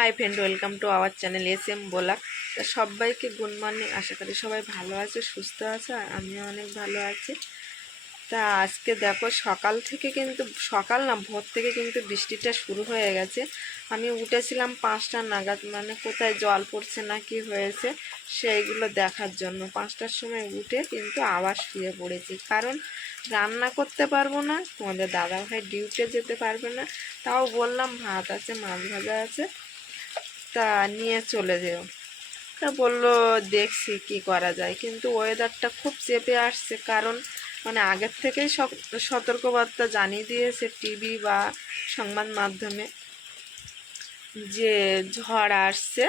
Hi friend, welcome to our channel SM blog. তা সবাইকে good morning. আশা করি সবাই ভালো আছে, সুস্থ আছে, আর আমিও অনেক ভালো আছি। তা আজকে দেখো সকাল থেকে কিন্তু সকাল না ভোর থেকে কিন্তু বৃষ্টিটা শুরু হয়ে গেছে। আমি উঠেছিলাম 5টা নাগাদ, মানে কোথায় জল পড়ছে না কি হয়েছে সেইগুলো দেখার জন্য। 5টার সময় উঠে কিন্তু আবার শুয়ে পড়েছি, কারণ রান্না করতে পারবো না, তোমাদের দাদাভাই ডিউটি যেতে পারবে না। তাও বললাম ভাত আছে, মাছ ভাজা আছে, তা নিয়ে চলে যেও। তা বললো দেখছি কি করা যায়, কিন্তু ওয়েদারটা খুব চেপে আসছে, কারণ মানে আগের থেকেই সতর্কবার্তা জানিয়ে দিয়েছে টিভি বা সংবাদ মাধ্যমে যে ঝড় আসছে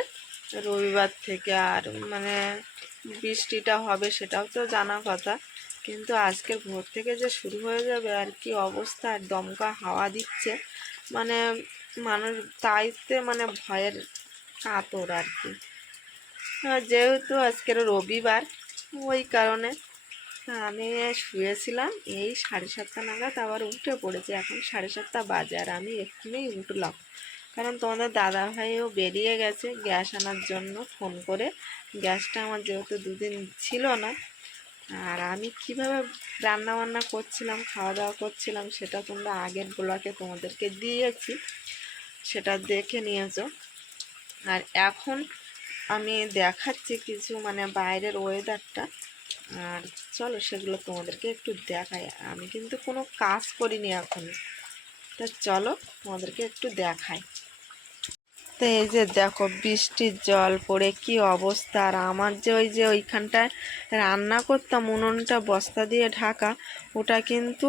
রবিবার থেকে, আর মানে বৃষ্টিটা হবে সেটাও তো জানা কথা। কিন্তু আজকের ভোর থেকে যে শুরু হয়ে যাবে আর কি অবস্থা, আর দমকা হাওয়া দিচ্ছে, মানে মানুষ তাইতে মানে ভয়ের কাতর আর কি। যেহেতু আজকের রবিবার, ওই কারণে আমি শুয়েছিলাম এই 7:30 নাগাদ, আবার উঠে পড়েছি। এখন 7:30 বাজে আর আমি এক্ষুনি উঠলাম, কারণ তোমাদের দাদাভাইও বেরিয়ে গেছে গ্যাস আনার জন্য ফোন করে। গ্যাসটা আমার যেহেতু দুদিন ছিল না, আর আমি কিভাবে রান্না বান্না করছিলাম, খাওয়া দাওয়া করছিলাম, সেটা তোমরা আগের ব্লগে তোমাদেরকে দিয়েছি, সেটা দেখে নিয়েছো। আর এখন আমি দেখাচ্ছি কিছু মানে বাইরের ওয়েদারটা, আর চলো সেগুলো তোমাদেরকে একটু দেখাই। আমি কিন্তু কোনো কাজ করিনি এখন, তা চলো তোমাদেরকে একটু দেখাই। তো এই যে দেখো বৃষ্টির জল পড়ে কি অবস্থা, আর আমার যে ওই যে ওইখানটায় রান্না করতাম উনুনটা বস্তা দিয়ে ঢাকা, ওটা কিন্তু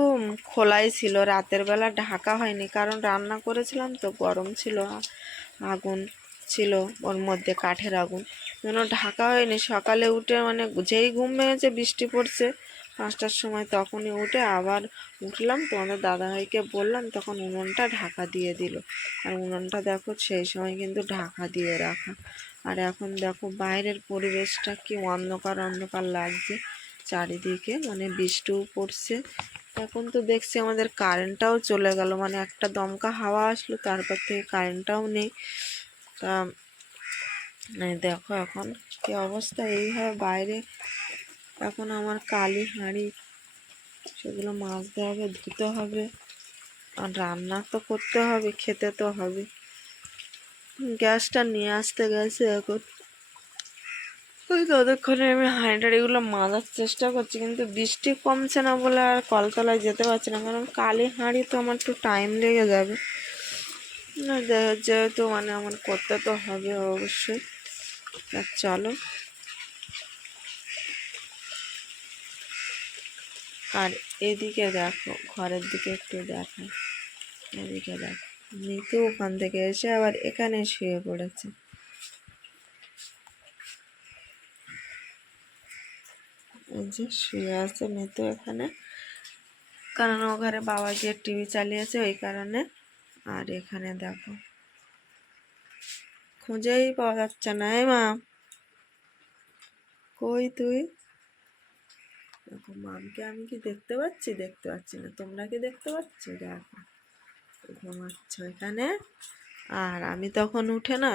খোলাই ছিল, রাতের বেলা ঢাকা হয়নি, কারণ রান্না করেছিলাম তো গরম ছিল, আগুন ছিল ওর মধ্যে, কাঠের আগুন, যেন ঢাকা হয়নি। সকালে উঠে মানে যেই ঘুম ভেঙেছে বৃষ্টি পড়ছে 5টার সময়, তখনই উঠে আবার উঠলাম, তোমাদের দাদাভাইকে বললাম, তখন উনুনটা ঢাকা দিয়ে দিল। আর উনুনটা দেখো সেই সময় কিন্তু ঢাকা দিয়ে রাখা। আর এখন দেখো বাইরের পরিবেশটা কি অন্ধকার অন্ধকার লাগছে চারিদিকে, মানে বৃষ্টিও পড়ছে। এখন তো দেখছি আমাদের কারেন্টটাও চলে গেল, মানে একটা দমকা হাওয়া আসলো, তারপর থেকে কারেন্টটাও নেই। তা দেখো এখন কি অবস্থা, এইভাবে বাইরে এখন আমার কালি হাঁড়ি সেগুলো মাজতে হবে, ধুতে হবে, আর রান্না তো করতে হবে, খেতে তো হবে। গ্যাসটা নিয়ে আসতে গেছে, এখন ওই ততক্ষণে আমি হাঁড়িটাড়িগুলো মাজার চেষ্টা করছি, কিন্তু বৃষ্টি কমছে না বলে আর কলতলায় যেতে পারছি না, কারণ কালি হাঁড়ি তো আমার একটু টাইম লেগে যাবে না, যেহেতু মানে আমার করতে তো হবে অবশ্যই। আর চলো, আর এদিকে দেখো ঘরের দিকে একটু দেখো, এদিকে দেখো নিতু ওখান থেকে এসে আবার এখানে শুয়ে পড়েছে। এই যে শুয়ে আছে নিতু এখানে, কারণ ও ঘরে বাবা গিয়ে টিভি চালিয়েছে ওই কারণে। আর এখানে দেখো খুঁজেই পাওয়া যাচ্ছে না, এই মা কই তুই? দেখো মামকে আমি কি দেখতে পাচ্ছি? দেখতে পাচ্ছি না, তোমরা কি দেখতে পাচ্ছ? দেখো ঘুমাচ্ছ এখানে, আর আমি তখন উঠে না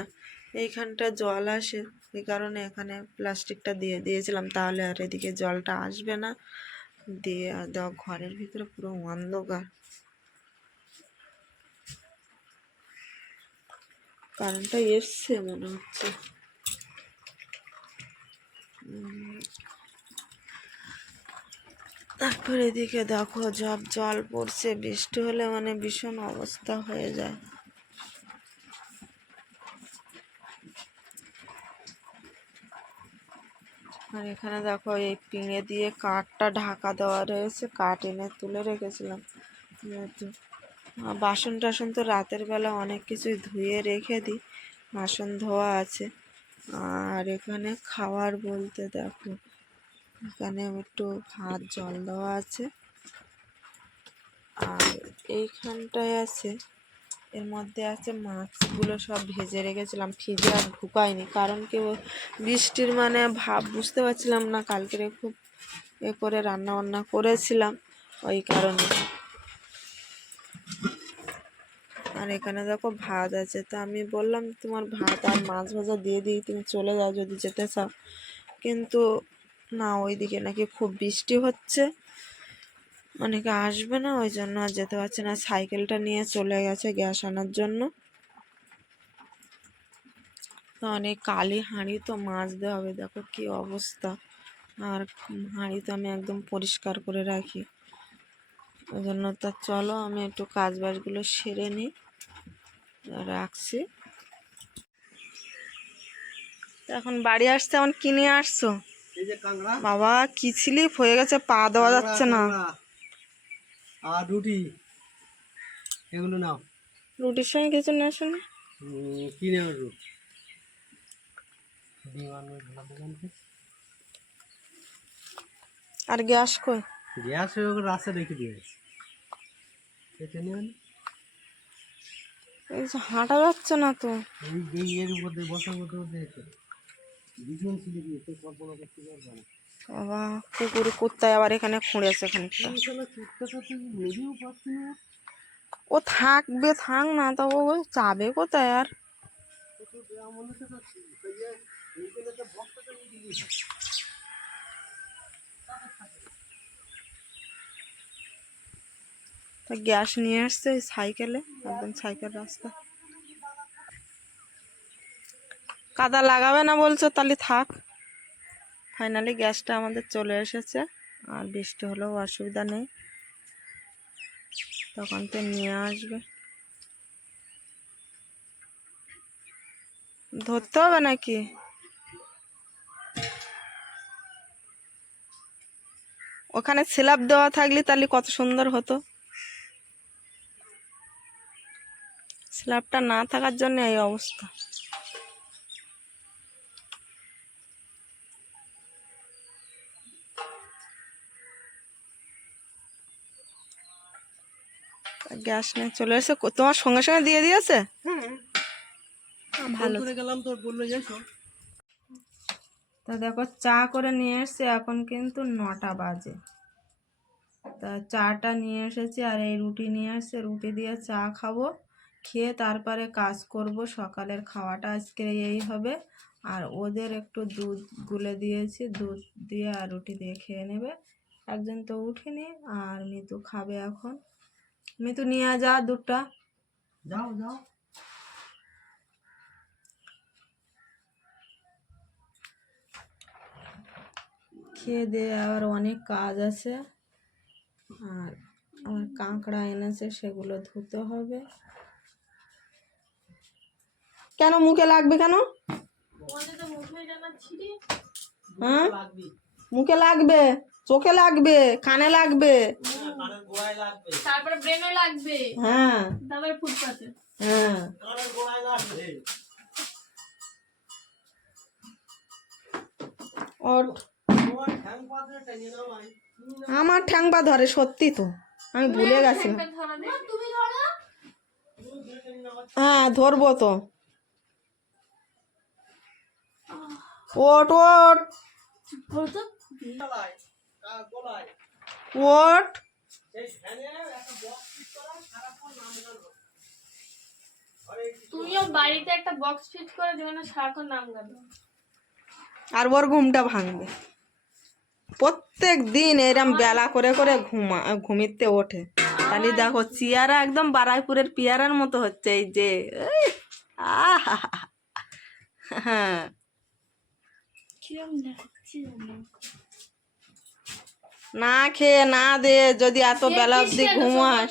এইখানটা জল আসে, এই কারণে এখানে প্লাস্টিকটা দিয়ে দিয়েছিলাম, তাহলে আর এদিকে জলটা আসবে না। দিয়ে আর দেখো ঘরের ভিতরে পুরো অন্ধকার, কারেন্টটা এসছে মনে হচ্ছে। তারপর এদিকে দেখো জল পড়ছে, বৃষ্টি হলে মানে ভীষণ অবস্থা হয়ে যায়। আর এখানে দেখো এই পিঁড়ে দিয়ে কাঠটা ঢাকা দেওয়া রয়েছে, কাঠ এনে তুলে রেখেছিলাম যেহেতু। বাসন টাসন তো রাতের বেলা অনেক কিছুই ধুয়ে রেখে দিই, বাসন ধোয়া আছে। আর এখানে খাবার বলতে দেখো এখানে একটু ভাত জল দেওয়া আছে, আর এইখানটায় আছে, এর মধ্যে আছে মাছগুলো সব ভেজে রেখেছিলাম, ফ্রিজে আর ঢুকাইনি, কারণ কি বৃষ্টির মানে ভাব বুঝতে পারছিলাম না, কালকে খুব করে রান্না বান্না করেছিলাম ওই কারণে। আর আর এখানে দেখো ভাত আছে, তো আমি বললাম তোমার ভাত আর মাছ ভাজা দিয়ে দিই, তুমি চলে যাও যদি যেতে চাও। কিন্তু না, ওইদিকে নাকি খুব বৃষ্টি হচ্ছে, অনেকে আসবে না, ওই জন্য আর যেতে পারছে না। সাইকেলটা নিয়ে চলে গেছে গ্যাস আনার জন্য। তো অনেক কালি হাঁড়ি তো মাজতে হবে, দেখো কি অবস্থা। আর হাঁড়ি তো আমি একদম পরিষ্কার করে রাখি, ওই জন্য। তা চলো আমি একটু কাজ বাজগুলো সেরে নিই, রাখছি। এখন বাড়ি আসতে এখন কি নিয়ে আসছো? বাবা কি স্লিপ হয়ে গেছে, পা দেওয়া যাচ্ছে না। আর রুটি, এগুলো নাও। রুটির সঙ্গে কিছু নিয়ে আসো না? কিনে আসবো। আর গ্যাস কই? গ্যাস রাস্তা রেখে দিয়েছি। এই যে হাঁটা যাচ্ছে না তো। এই এর উপর দিয়ে বসার মধ্যে ভীষণ ছিলে দিয়েছে, কল্পনা করতে পারবে না। বাবা কুকুর কুত্তায় আবার এখানে খুঁড়েছে খানিকটা। মেরেও পাচ্ছি না। ও থাকবে, থাক না, তা ও যাবে কোথায় আর। তা গ্যাস নিয়ে আসছে ওই সাইকেলে, একদম সাইকেল রাস্তা। কাদা লাগাবে না বলছো, তাহলে থাক। ফাইনালি গ্যাসটা আমাদের চলে এসেছে, আর বৃষ্টি হলেও অসুবিধা নেই, তখন তো নিয়ে আসবে। ধরতে হবে নাকি? ওখানে স্ল্যাব দেওয়া থাকলে তাহলে কত সুন্দর হতো। স্ল্যাবটা না থাকার জন্য এই অবস্থা। গ্যাস নিয়ে চলে এসে তোমার সঙ্গে সঙ্গে দিয়ে দিয়েছে? ভালো। গেলাম তো, বললো যাইছো। তা দেখো চা করে নিয়ে এসছে, এখন কিন্তু 9টা বাজে। তা চাটা নিয়ে এসেছি, আর এই রুটি নিয়ে আসছে, রুটি দিয়ে চা খাবো, খেয়ে তারপরে কাজ করব। সকালের খাওয়াটা আজকে এই হবে। আর ওদের একটু দুধ গুলে দিয়েছি, দুধ দিয়ে আর রুটি দিয়ে খেয়ে নেবে। একজন তো উঠিনি, আর মিতু খাবে এখন। মিতু নিয়ে যা দুধটা। যাও যাও। খেয়ে দিয়ে আবার অনেক কাজ আছে, আর আমার কাঁকড়া এনেছে, সেগুলো ধুতে হবে। কেন মুখে লাগবে কেন? হ্যাঁ, মুখে লাগবে, চোখে লাগবে, কানে লাগবে, তারপরে ব্রেনে লাগবে, হ্যাঁ তারপরে ফুটপাতে, হ্যাঁ। ওর আমার ঠ্যাং পা ধরে, সত্যি তো, আমি ভুলে গেছিলাম। তুমি ধরো। হ্যাঁ ধরবো তো। ওট ওট ওট। তুমিও বাড়িতে একটা বক্স ফিট করে যেখানে সারাক্ষণ নাম গাবে, আর ওর ঘুমটা ভাঙবে। প্রত্যেক দিন এরম বেলা করে করে ঘুমিতে ওঠে। তাহলে দেখো চেয়ারা একদম বারাইপুরের পেয়ারার মতো হচ্ছে, এই যে হ্যাঁ। না খেয়ে না দে যদি এত বেলা অব্দি ঘুমাস।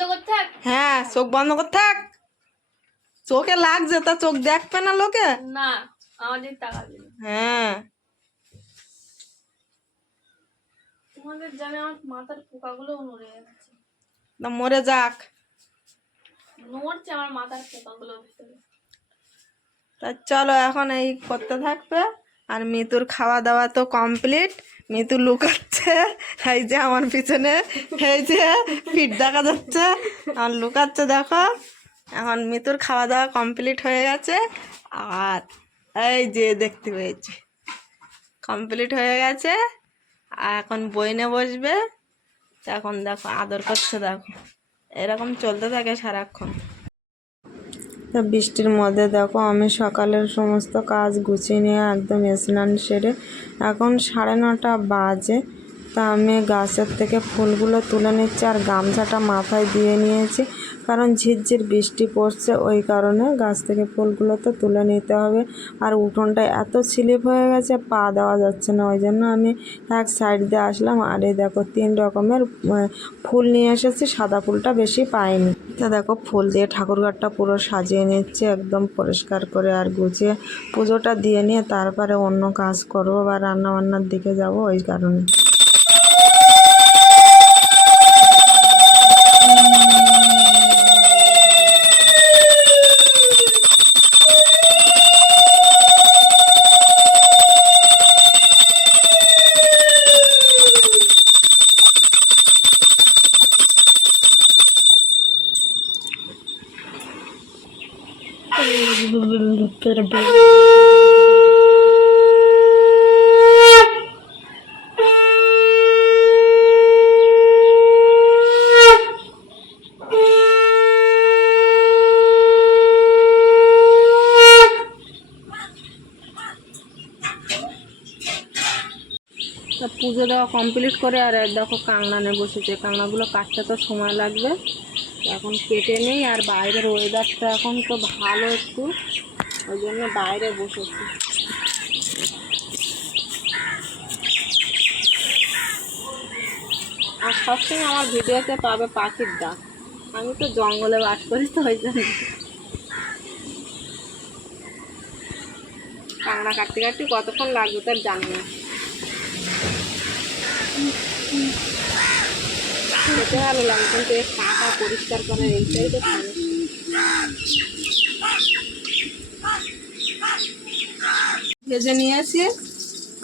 হ্যাঁ চোখ বন্ধ কর থাক, চোখে লাগছে তা চোখ দেখবে না লোকে না আমাদের তাকাবে। হ্যাঁ তোমাদের জানে আমার মাথার পোকাগুলো নড়ে যাচ্ছে, না মরে যাক। নড়ছে আমার মাথার পোকাগুলো ভিতরে। তা চলো এখন এই করতে থাকবে। আর মিতুর খাওয়া দাওয়া তো কমপ্লিট, মিতু লুকাচ্ছে, এই যে আমার পিছনে, এই যে পিঠ দেখা যাচ্ছে, আর লুকাচ্ছে দেখো। এখন মিতুর খাওয়া দাওয়া কমপ্লিট হয়ে গেছে, আর এই যে দেখতে পেয়েছি কমপ্লিট হয়ে গেছে। আর এখন বইনে বসবে, এখন দেখো আদর করছে, দেখো এরকম চলতে থাকে সারাক্ষণ। তা বৃষ্টির মধ্যে দেখো আমি সকালের সমস্ত কাজ গুছিয়ে নিয়ে একদম স্নান সেরে এখন 9:30 বাজে। তা আমি গাছের থেকে ফুলগুলো তুলে নিচ্ছি আর গামছাটা মাথায় দিয়ে নিয়েছি, কারণ ঝিরঝির বৃষ্টি পড়ছে, ওই কারণে গাছ থেকে ফুলগুলো তো তুলে নিতে হবে। আর উঠোনটা এত স্লিপ হয়ে গেছে পা দেওয়া যাচ্ছে না, ওই জন্য আমি এক সাইড দিয়ে আসলাম। আর এই দেখো 3 রকমের ফুল নিয়ে এসেছি, সাদা ফুলটা বেশি পাইনি। তা দেখো ফুল দিয়ে ঠাকুরঘরটা পুরো সাজিয়ে নিচ্ছে একদম পরিষ্কার করে আর গুছিয়ে, পুজোটা দিয়ে নিয়ে তারপরে অন্য কাজ করবো বা রান্নাবান্নার দিকে যাব, ওই কারণে। তা পুজো দেওয়া কমপ্লিট করে আর দেখো কাঁকড়া নিয়ে বসেছে, কাঁকড়াগুলো কাটতে তো সময় লাগবে, এখন কেটে নেই। আর বাইরের ওয়েদারটা এখন তো ভালো একটু, ওই জন্য বাইরে বসেছি। আর সবসময় আমার ভিডিওতে পাবে পাখির ডাক, আমি তো জঙ্গলে বাস করি তো ওই জন্য। কাঁকড়া কাটতে কাটতে কতক্ষণ লাগবে তার জানি না, খেতে ভালো লাগে, কিন্তু এই কাঁটা পরিষ্কার করার এইটাই তো ভেজে নিয়েছি।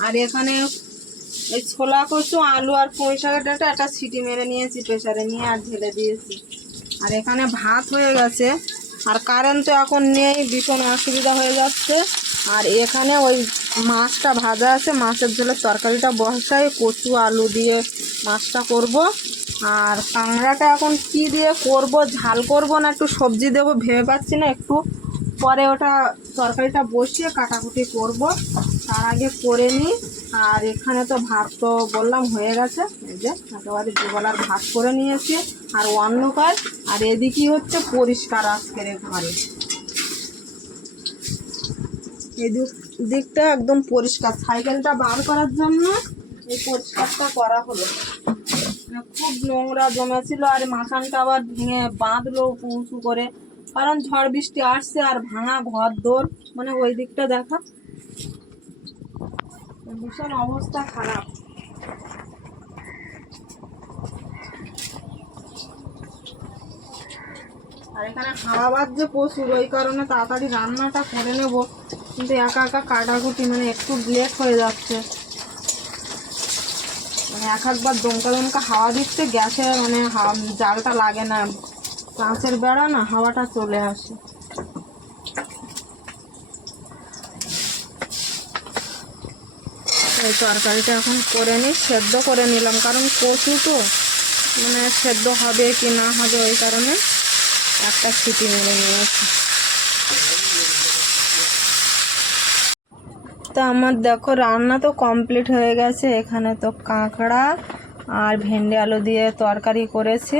আর এখানে এই ছোলা কচু, আলু আর পুঁই শাকের ডাঁটা একটা সিটি মেরে নিয়েছি প্রেসারে নিয়ে, আর ঢেলে দিয়েছি। আর এখানে ভাত হয়ে গেছে, আর কারেন্ট তো এখন নেই, ভীষণ অসুবিধা হয়ে যাচ্ছে। আর এখানে ওই মাছটা ভাজা আছে, মাছের ঝোলের তরকারিটা বসাই, কচু আলু দিয়ে মাছটা করব। আর কাঁকড়াটা এখন কি দিয়ে করব, ঝাল করব না একটু সবজি দেবো ভেবে পাচ্ছি না, একটু পরে ওটা তরকারিটা বসিয়ে কাটাকুটি করব, তার আগে করে নিই। আর এখানে তো ভাত তো বললাম হয়ে গেছে, এই যে একেবারে দুবেলার ভাত করে নিয়েছি। আর অন্ধকার, আর এদিকেই হচ্ছে পরিষ্কার আজকের ঘরে, এই দিকটা একদম পরিষ্কার, সাইকেলটা বার করার জন্য এই পরিষ্কারটা করা হলো। খুব নোংরা জমেছিল, আর মাখানটা আবার ভেঙে বাঁধলো উঁচু করে, কারণ ঝড় বৃষ্টি আসছে আর ভাঙা ঘর দোর, মানে ওই দিকটা দেখা ভীষণ অবস্থা খারাপ। আর এখানে হাওয়া বাজছে প্রচুর, ওই কারণে তাড়াতাড়ি রান্নাটা করে নেব, কিন্তু একা একা কাটাকুটি মানে একটু লেট হয়ে যাচ্ছে। মানে একবার দমকা দমকা হাওয়া দিচ্ছে, গ্যাসে মানে জালটা লাগে না, কাঁচের বেড়া না, হাওয়াটা চলে আসে। এই তরকারিটা এখন করে নিই, সেদ্ধ করে নিলাম, কারণ কচু তো মানে সেদ্ধ হবে কি না হবে, ওই কারণে একটা সিটি মেরে নিয়েছি। তো আমার দেখো রান্না তো কমপ্লিট হয়ে গেছে। এখানে তো কাঁকড়া আর ভেন্ডি আলু দিয়ে তরকারি করেছি,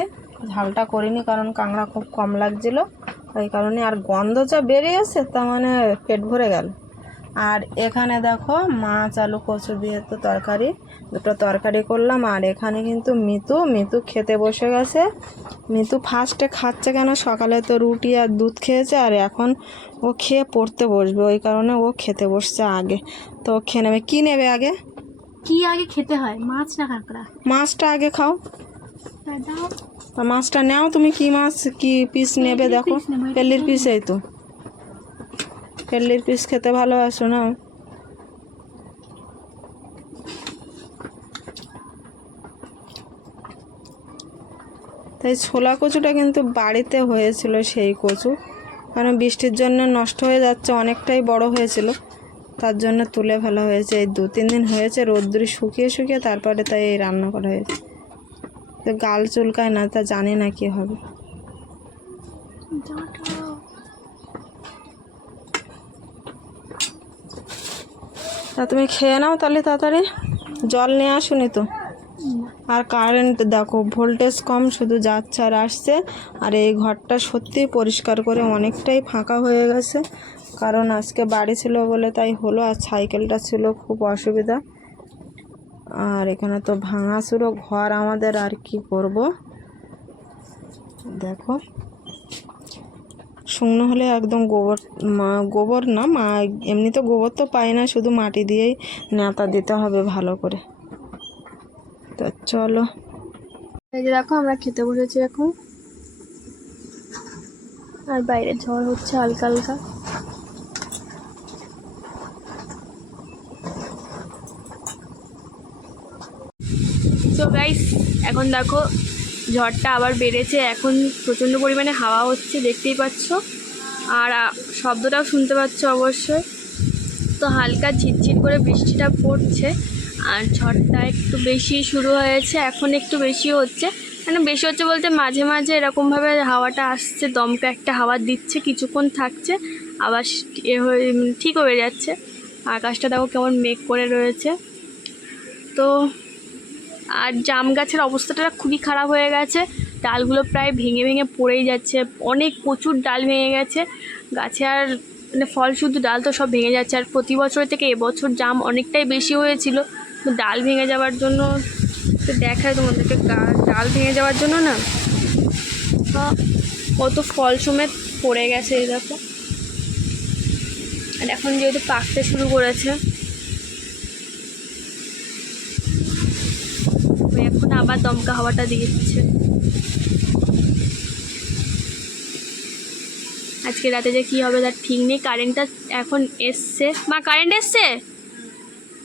ঝালটা করিনি কারণ কাঁকড়া খুব কম লাগছিল, ওই কারণে। আর গন্ধ যা বেরিয়েছে তা মানে পেট ভরে গেল। আর এখানে দেখো মাছ আলু কচু দিয়ে তো তরকারি, দুটো তরকারি করলাম। আর এখানে কিন্তু মিতু খেতে বসে গেছে। মিতু ফার্স্টে খাচ্ছে কেন, সকালে তো রুটি আর দুধ খেয়েছে, আর এখন ও খেয়ে পড়তে বসবে, ওই কারণে ও খেতে বসছে আগে। তো খেয়ে নেবে। কী নেবে আগে? কি আগে খেতে হয়, মাছ না কাঁকড়া? মাছটা আগে খাও। দাও, তা মাছটা নাও তুমি, কি মাছ কি পিস নেবে দেখো। পেল্লির পিস, এই তো পেল্লির পিস খেতে ভালোবাসো নাও। তাই ছোলা কচুটা কিন্তু বাড়িতে হয়েছিল সেই কচু, কারণ বৃষ্টির জন্য নষ্ট হয়ে যাচ্ছে, অনেকটাই বড় হয়েছিল, তার জন্য তুলে ফেলা হয়েছে। এই 2-3 দিন হয়েছে রোদ্দুরে শুকিয়ে তারপরে তাই এই রান্না করা হয়েছে। তো গাল চুলকায় না, তা জানি না কি হবে। তা তুমি খেয়ে নাও তাহলে তাড়াতাড়ি, জল নিয়ে আসুনি তো। আর কারেন্ট দেখো ভোল্টেজ কম, শুধু যাচ্ছে আর আসছে। আর এই ঘরটা সত্যি পরিষ্কার করে অনেকটাই ফাঁকা হয়ে গেছে, কারণ আজকে বাড়ি ছিল বলে তাই হলো। আর সাইকেলটা ছিল, খুব অসুবিধা। আর এখানে তো ভাঙাচুরো ঘর আমাদের, আর কি করব। দেখো শুকনো হলে একদম গোবর, গোবর না মা, এমনি তো গোবর তো পাই না, শুধু মাটি দিয়েই ন্যাতা দিতে হবে ভালো করে। তো চলো, এই যে দেখো আমরা খেতে বসেছি এখন, আর বাইরে ঝড় হচ্ছে হালকা হালকা। তো গাইস এখন দেখো ঝড়টা আবার বেড়েছে, এখন প্রচণ্ড পরিমাণে হাওয়া হচ্ছে, দেখতেই পাচ্ছ। আর শব্দটাও শুনতে পাচ্ছ অবশ্যই। তো হালকা ঝিরঝির করে বৃষ্টিটা পড়ছে, আর ঝড়টা একটু বেশি শুরু হয়েছে, এখন একটু বেশি হচ্ছে। মানে বেশি হচ্ছে বলতে মাঝে মাঝে এরকমভাবে হাওয়াটা আসছে, দমকা একটা হাওয়া দিচ্ছে, কিছুক্ষণ থাকছে, আবার ঠিক হয়ে যাচ্ছে। আকাশটা দেখো কেমন মেঘ করে রয়েছে। তো আর জাম গাছের অবস্থাটা খুবই খারাপ হয়ে গেছে, ডালগুলো প্রায় ভেঙে ভেঙে পড়েই যাচ্ছে, অনেক প্রচুর ডাল ভেঙে গেছে গাছে। আর মানে ফল শুধু ডাল তো সব ভেঙে যাচ্ছে। আর প্রতি বছর থেকে এবছর জাম অনেকটাই বেশি হয়েছিল, তো ডাল ভেঙে যাওয়ার জন্য তো দেখায় তোমাদেরকে, ডাল ভেঙে যাওয়ার জন্য না কত ফল সমেত পড়ে গেছে এই দেখো। আর এখন যেহেতু পাকতে শুরু করেছে, এখন আবার দমকা হাওয়াটা দিচ্ছে। আজকে রাতে যে কি হবে তার ঠিক নেই। কারেন্টটা এখন এসছে, মা কারেন্ট এসছে,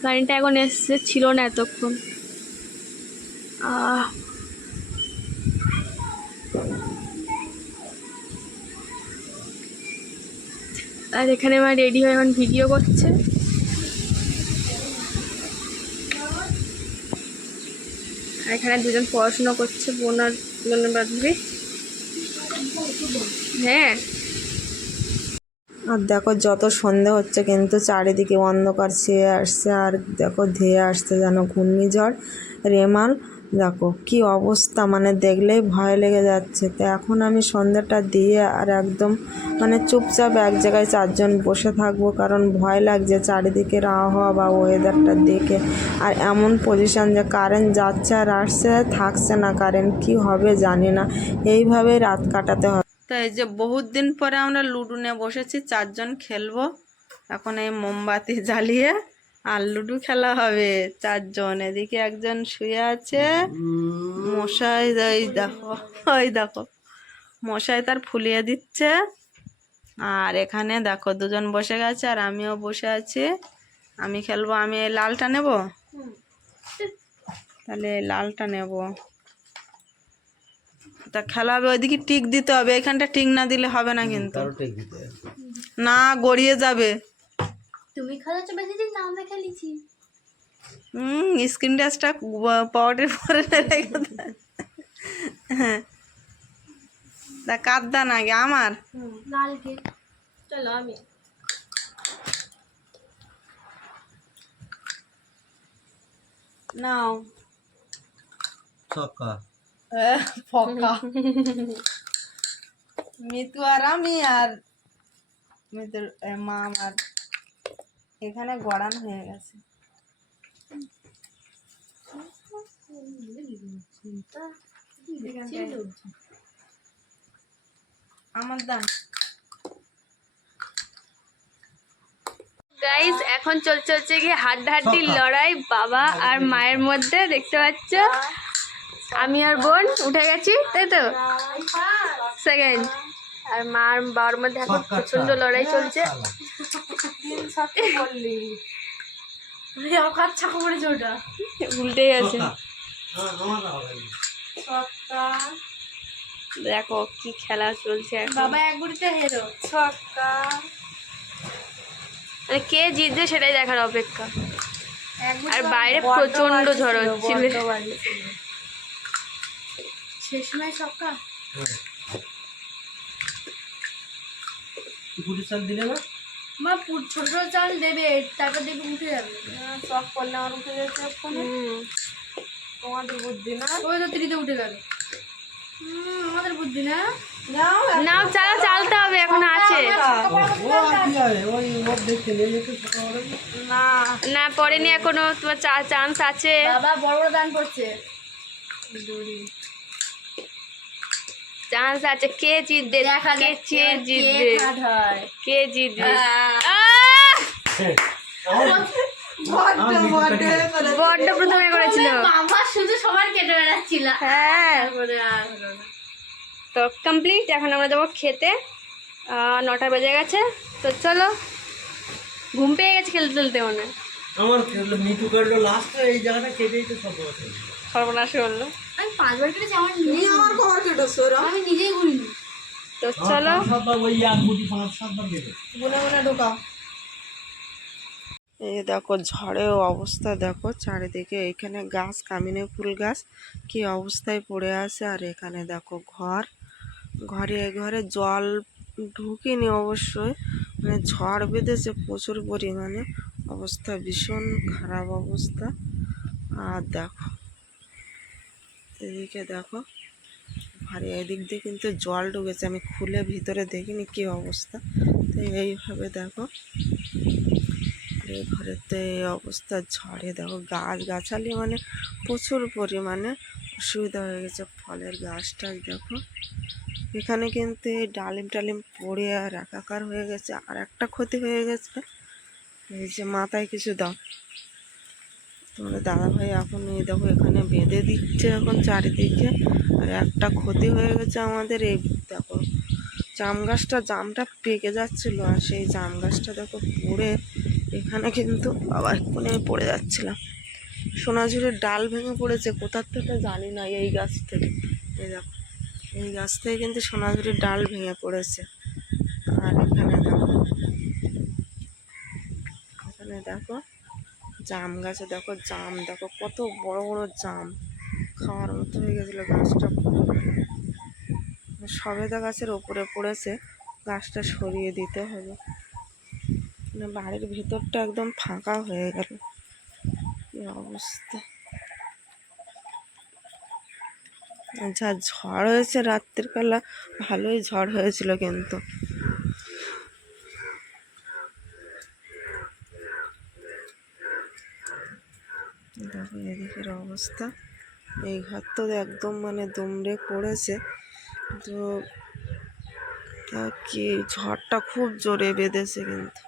কারেন্টটা এখন এসছে, ছিল না এতক্ষণ। আর এখানে মা রেডি হয়ে এখন ভিডিও করছে। আর এখানে দুজন পড়াশোনা করছে, বোন আর বান্ধবী। হ্যাঁ, আর দেখো যত সন্ধে হচ্ছে কিন্তু চারিদিকে অন্ধকার ছেয়ে আসছে, আর দেখো ধেয়ে আসছে যেন ঘূর্ণিঝড় রেমাল। দেখো কি অবস্থা, মানে দেখলেই ভয় লেগে যাচ্ছে। তো এখন আমি সন্ধ্যাটা দিয়ে আর একদম মানে চুপচাপ এক জায়গায় চারজন বসে থাকবো, কারণ ভয় লাগছে চারিদিকের আবহাওয়া বা ওয়েদারটা দেখে। আর এমন পজিশন যে কারেন্ট যাচ্ছে আর আসছে, থাকছে না কারেন্ট, কি হবে জানি না। এইভাবেই রাত কাটাতে হবে। তাই যে বহুত দিন পরে আমরা লুডো নিয়ে বসেছি, চারজন খেলবো এখন। এই মোমবাতি জ্বালিয়ে আর লুডো খেলা হবে চারজন। এদিকে একজন শুয়ে আছে, মশাই ওই দেখো, ওই দেখো মশাই তার ফুলিয়ে দিচ্ছে। আর এখানে দেখো দুজন বসে গেছে, আর আমিও বসে আছি। আমি খেলবো, আমি এই লালটা নেব, তাহলে এই লালটা নেব। তা খেলা হবে, ওইদিকে টিক দিতে হবে, এখানটা টিক না দিলে হবে না কিন্তু। না গড়িয়ে যাবে। তুমি খেলেছো বেশি দিন না, আমরা খেলেছি। স্ক্রিন টাচটা পকেটের পরে রেখে দেয়। হ্যাঁ, তা কাঁদদা নাকি আমার লালকে চলো আমি নাও। ছক্কা। ফকা মিতু আর আমি আর মিতুর মা আমার এখানে গড়ান হয়ে গেছে। আমার দাম গাইস এখন চলছে হচ্ছে কি হাড্ডাহাড্ডি লড়াই বাবা আর মায়ের মধ্যে, দেখতে পাচ্ছ। আমি আর বোন উঠে গেছি, তাই তো সেকেন্ড। আর মা আর বাবার মধ্যে এখন প্রচন্ড লড়াই চলছে। উল্টে গেছে, দেখো কি খেলা চলছে এখন। বাবা এক গুড়িতে হেরো ছক্কা, মানে কে জিতবে সেটাই দেখার অপেক্ষা। আর বাইরে প্রচন্ড ঝড় হচ্ছিল, শেষমেশ ছক্কা। গুটি চাল দিলে না, মা ছোট ছোট চাল দেবে, তারপর দেখবে উঠে যাবে। চক করলে আমার উঠে যাচ্ছে ফোনে। তোমাদের বুদ্ধি না। ওই তো তিরিতে উঠে গেল। আমাদের বুদ্ধি না। নাও নাও চাল চালতে হবে, এখন আছে। ও আর কি হবে, ওই ওর দেখতে নেই একটু সকালে। না না পড়েনি এখনো, তোমার চান্স আছে। বাবা বড় বড় দান করছে, চান্স আছে। কে জিতবে, কে জিতবে, কে জিতবে? বড্ড প্রথমে করেছিল। বাবা শুধু সবার কেটে বেড়াচ্ছিল। হ্যাঁ তো কমপ্লিট। এখন আমরা যাবো খেতে। 9টা বেজে গেছে, তো চলো। ঘুম পেয়ে গেছে খেলতে খেলতে মনে হয়। আমার মিটু কাটলো লাস্ট এই জায়গাটা কেটেই তো সব আছে। সর্বনাশ করলো। আমি 5বার কেটেছি, আমার আমার খবর কেটেছো আমি নিজেই ঘুরিনি। তো চলো সববার ওই এক মুঠি 5-7বার কেটে গুনে গুনে ঢোকাও। এই দেখো ঝড়েও অবস্থা দেখো চারিদিকে, এখানে গাছ কামিনী ফুল গাছ কি অবস্থায় পড়ে আছে। আর এখানে দেখো ঘরে জল ঢুকিনি অবশ্যই, মানে ঝড় বেঁধেছে প্রচুর পরিমাণে, অবস্থা ভীষণ খারাপ অবস্থা। আর দেখো এদিকে দেখো ঘরে এদিক দিয়ে কিন্তু জল ঢুকেছে, আমি খুলে ভিতরে দেখিনি কি অবস্থা। তো এইভাবে দেখো এই ঘরেতে এই অবস্থা, ঝড়ে দেখো গাছগাছালি মানে প্রচুর পরিমাণে অসুবিধা হয়ে গেছে। ফলের গাছটা দেখো এখানে কিন্তু এই ডালিম টালিম পড়ে আর একাকার হয়ে গেছে। আর একটা ক্ষতি হয়ে গেছে, এই যে মাথায় কিছু দাও, তোমাদের দাদাভাই এখন এই দেখো এখানে বেঁধে দিচ্ছে এখন চারিদিকে। আর একটা ক্ষতি হয়ে গেছে আমাদের, এই দেখো জামটা পেকে যাচ্ছিলো, আর সেই জাম গাছটা দেখো পড়ে এখানে কিন্তু আবার এক্ষুনি আমি পড়ে যাচ্ছিলাম। সোনাঝুরির ডাল ভেঙে পড়েছে কোথার থেকে জানি না, এই গাছ থেকে। এই দেখো এই গাছ থেকে কিন্তু সোনাঝুরির ডাল ভেঙে পড়েছে। আর এখানে দেখো জাম গাছে দেখো দেখো কত বড় বড় জাম, খাওয়ার মতো হয়ে গেছিলো গাছটা। সবেদা গাছের ওপরে পড়েছে, গাছটা সরিয়ে দিতে হবে, মানে বাড়ির ভিতরটা একদম ফাঁকা হয়ে গেল, কি অবস্থা। যা ঝড় হয়েছে রাত্রির বেলা, ভালোই ঝড় হয়েছিল কিন্তু। দেখো এদিকের অবস্থা, এই ঘর তো একদম মানে দুমড়ে পড়েছে। তো কি ঝড়টা খুব জোরে বেঁধেছে কিন্তু।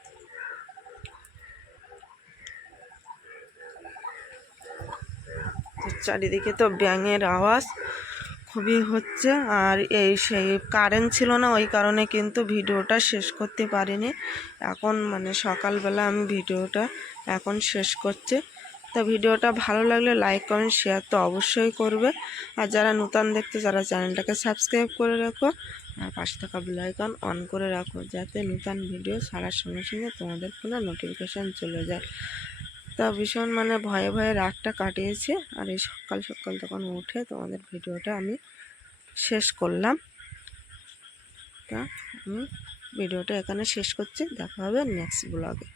চারিদিকে তো ব্যাঙের আওয়াজ খুবই হচ্ছে। আর সেই কারেন্ট ছিল না, ওই কারণে কিন্তু ভিডিওটা শেষ করতে পারিনি। এখন মানে সকালবেলা আমি ভিডিওটা এখন শেষ করছি। তা ভিডিওটা ভালো লাগলে লাইক কমেন্ট শেয়ার তো অবশ্যই করবে। আর যারা নতুন দেখতে যারা চ্যানেলটাকে সাবস্ক্রাইব করে রাখো, আর পাশে থাকা বেল আইকন অন করে রাখো, যাতে নতুন ভিডিও ছাড়ার সঙ্গে সঙ্গে তোমাদের ফোনে নোটিফিকেশান চলে যায়। তা ভীষণ মানে ভয়ে ভয়ে রাতটা কাটিয়েছি। আর এই সকাল সকাল তখন উঠে তোমাদের ভিডিওটা আমি শেষ করলাম। তা আমি ভিডিওটা এখানে শেষ করছি, দেখা হবে নেক্সট ব্লগে।